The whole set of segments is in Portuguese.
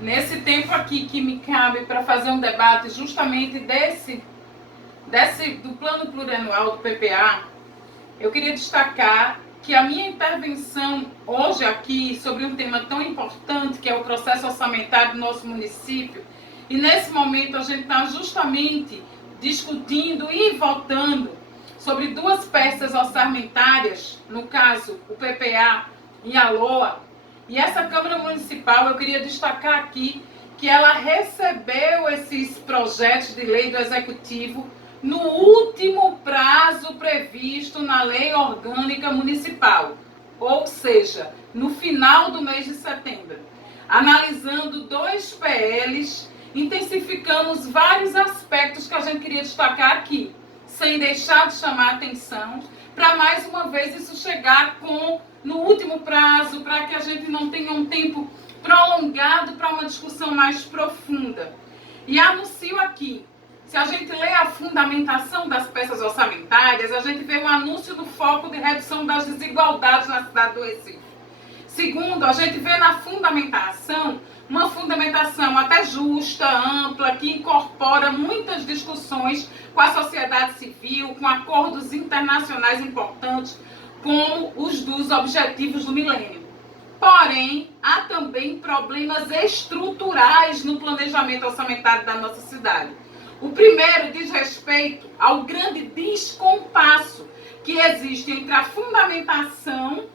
Nesse tempo aqui que me cabe para fazer um debate justamente do plano plurianual do PPA, eu queria destacar que a minha intervenção hoje aqui sobre um tema tão importante que é o processo orçamentário do nosso município, e nesse momento a gente está justamente discutindo e votando sobre duas peças orçamentárias, no caso o PPA e a LOA. E essa Câmara Municipal, eu queria destacar aqui que ela recebeu esses projetos de lei do Executivo no último prazo previsto na Lei Orgânica Municipal, ou seja, no final do mês de setembro. Analisando dois PLs, intensificamos vários aspectos que a gente queria destacar aqui, sem deixar de chamar a atenção, para mais uma vez isso chegar no último prazo, para que a gente não tenha um tempo prolongado para uma discussão mais profunda. E anuncio aqui, se a gente lê a fundamentação das peças orçamentárias, a gente vê um anúncio do foco de redução das desigualdades na cidade do Recife. Segundo, a gente vê na fundamentação, uma fundamentação até justa, ampla, que incorpora muitas discussões com a sociedade civil, com acordos internacionais importantes, como os dos Objetivos do Milênio. Porém, há também problemas estruturais no planejamento orçamentário da nossa cidade. O primeiro diz respeito ao grande descompasso que existe entre a fundamentação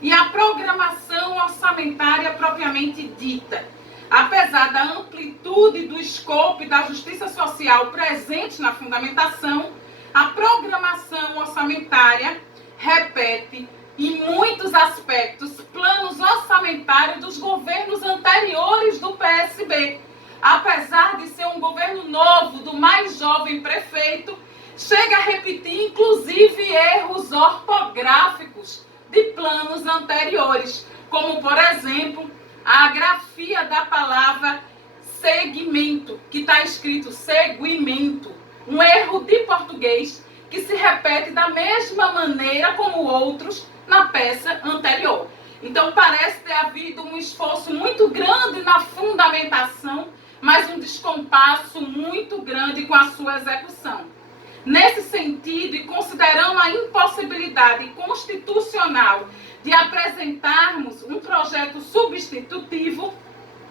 e a programação orçamentária propriamente dita. Apesar da amplitude do escopo e da justiça social presente na fundamentação, a programação orçamentária repete, em muitos aspectos, planos orçamentários dos governos anteriores do PSB. Apesar de ser um governo novo, do mais jovem prefeito, chega a repetir, inclusive, erros ortográficos de planos anteriores, como, por exemplo, a grafia da palavra segmento, que está escrito seguimento, um erro de português que se repete da mesma maneira como outros na peça anterior. Então, parece ter havido um esforço muito grande na fundamentação, mas um descompasso muito grande com a sua execução. Nesse sentido, e considerando a impossibilidade constitucional de apresentarmos um projeto substitutivo,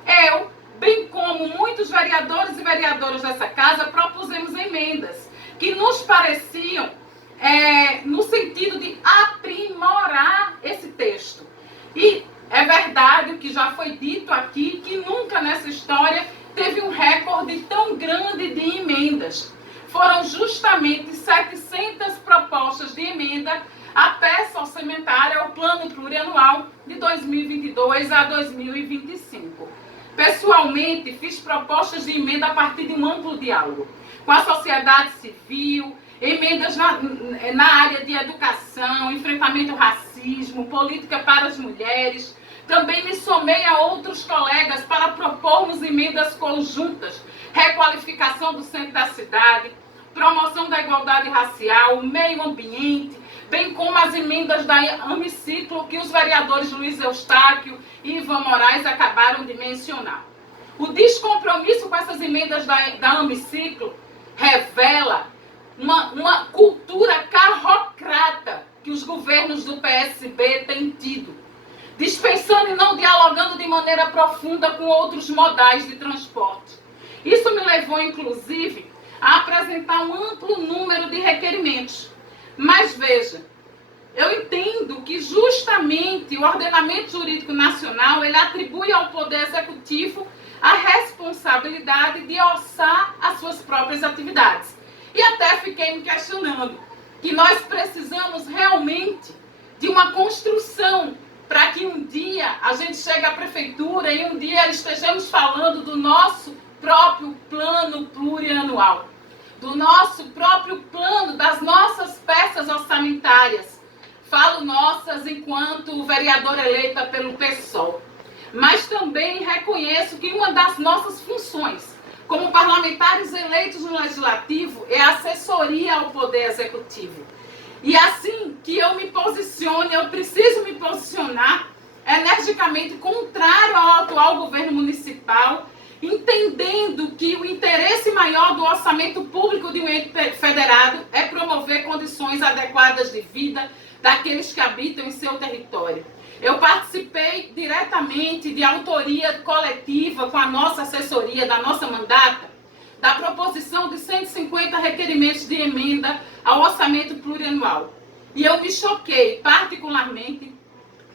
eu, bem como muitos vereadores e vereadoras dessa casa, propusemos emendas que nos pareciam no sentido de aprimorar esse texto. E é verdade o que já foi dito aqui, que nunca nessa história teve um recorde tão grande de emendas. Foram justamente 700 propostas de emenda à peça orçamentária ao Plano Plurianual de 2022 a 2025. Pessoalmente, fiz propostas de emenda a partir de um amplo diálogo com a sociedade civil, emendas na área de educação, enfrentamento ao racismo, política para as mulheres. Também me somei a outros colegas para propormos emendas conjuntas, requalificação do centro da cidade, promoção da igualdade racial, meio ambiente, bem como as emendas da Amiciclo, que os vereadores Luiz Eustáquio e Ivan Moraes acabaram de mencionar. O descompromisso com essas emendas da Amiciclo revela uma cultura carrocrata que os governos do PSB têm tido, dispensando e não dialogando de maneira profunda com outros modais de transporte. Isso me levou, inclusive, a apresentar um amplo número de requerimentos. Mas veja, eu entendo que justamente o ordenamento jurídico nacional, ele atribui ao Poder Executivo a responsabilidade de orçar as suas próprias atividades. E até fiquei me questionando que nós precisamos realmente de uma construção para que um dia a gente chegue à prefeitura e um dia estejamos falando do nosso próprio plano plurianual, do nosso próprio plano, das nossas peças orçamentárias. Falo nossas enquanto vereadora eleita pelo PSOL. Mas também reconheço que uma das nossas funções, como parlamentares eleitos no Legislativo, é a assessoria ao Poder Executivo. E assim que eu me posicione, eu preciso me posicionar energicamente contrário ao atual governo municipal, entendendo que o interesse maior do orçamento público de um ente federado é promover condições adequadas de vida daqueles que habitam em seu território. Eu participei diretamente de autoria coletiva com a nossa assessoria, da nossa mandata, da proposição de 150 requerimentos de emenda ao orçamento plurianual. E eu me choquei particularmente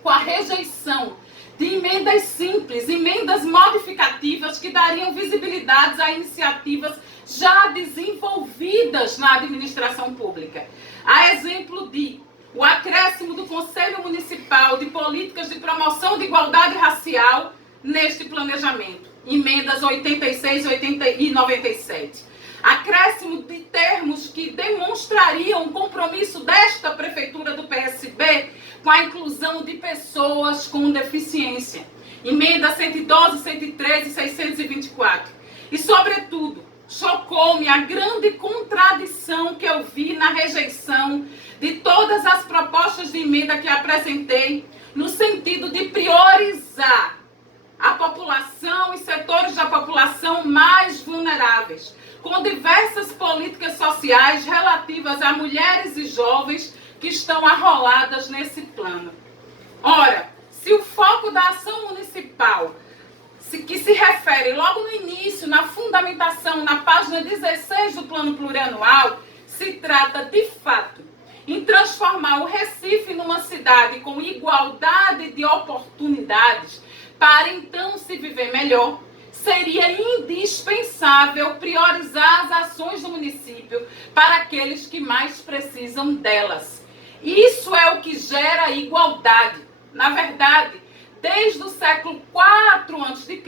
com a rejeição de emendas simples, emendas modificativas que dariam visibilidade a iniciativas já desenvolvidas na administração pública. A exemplo de o acréscimo do Conselho Municipal de Políticas de Promoção de Igualdade Racial neste planejamento, emendas 86, 80 e 97. Acréscimo de termos que demonstrariam o compromisso desta Prefeitura do PSB com a inclusão de pessoas com deficiência. Emenda 112, 113 e 624. E, sobretudo, chocou-me a grande contradição que eu vi na rejeição de todas as propostas de emenda que apresentei, no sentido de priorizar a população e setores da população mais vulneráveis, com diversas políticas sociais relativas a mulheres e jovens que estão arroladas nesse plano. Ora, se o foco da ação municipal, que se refere logo no início, na fundamentação, na página 16 do plano plurianual, se trata de fato em transformar o Recife numa cidade com igualdade de oportunidades para então se viver melhor, seria indispensável priorizar as ações do município para aqueles que mais precisam delas. Isso é o que gera igualdade. Na verdade, desde o século IV a.C.,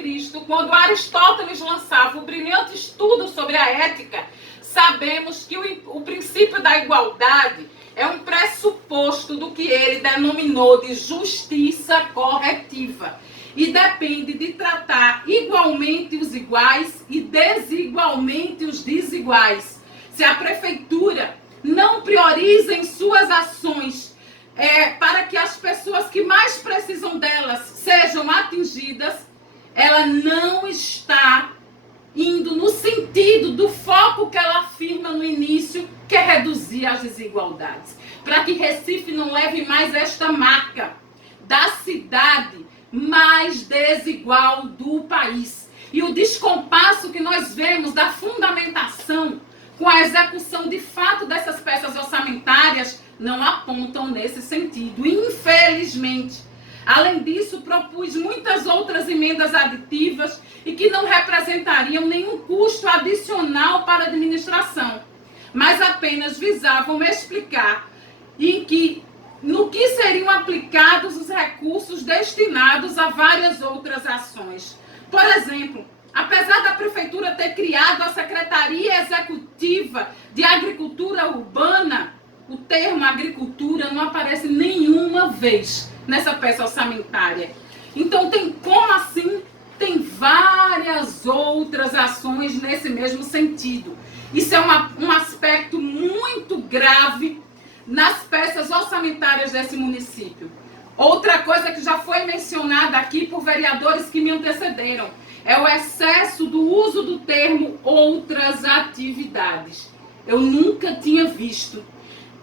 quando Aristóteles lançava o brilhante estudo sobre a ética, sabemos que o princípio da igualdade é um pressuposto do que ele denominou de justiça corretiva. E depende de tratar igualmente os iguais e desigualmente os desiguais. Se a prefeitura não prioriza em suas ações para que as pessoas que mais precisam delas sejam atingidas, ela não está indo no sentido do foco que ela afirma no início, que é reduzir as desigualdades. Para que Recife não leve mais esta marca da cidade mais desigual do país. E o descompasso que nós vemos da fundamentação com a execução de fato dessas peças orçamentárias não apontam nesse sentido, infelizmente. Além disso, propus muitas outras emendas aditivas e que não representariam nenhum custo adicional para a administração, mas apenas visavam explicar no que seriam aplicados os recursos destinados a várias outras ações. Por exemplo, apesar da Prefeitura ter criado a Secretaria Executiva de Agricultura Urbana, o termo agricultura não aparece nenhuma vez nessa peça orçamentária. Então, como assim? Tem várias outras ações nesse mesmo sentido. Isso é um aspecto muito grave nas peças orçamentárias desse município. Outra coisa que já foi mencionada aqui por vereadores que me antecederam é o excesso do uso do termo outras atividades. Eu nunca tinha visto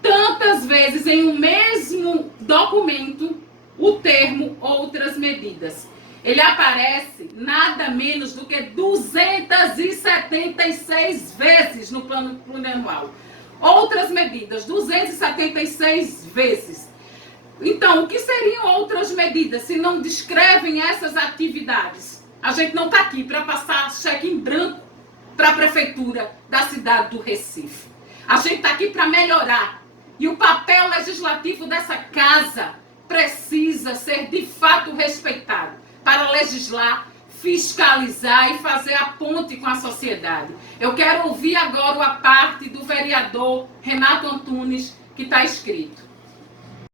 tantas vezes em um mesmo documento o termo outras medidas. Ele aparece nada menos do que 276 vezes no plano plurianual. Outras medidas, 276 vezes. Então, o que seriam outras medidas se não descrevem essas atividades? A gente não está aqui para passar cheque em branco para a Prefeitura da cidade do Recife. A gente está aqui para melhorar. E o papel legislativo dessa casa precisa ser de fato respeitado para legislar, fiscalizar e fazer a ponte com a sociedade. Eu quero ouvir agora a parte do vereador Renato Antunes, que está escrito.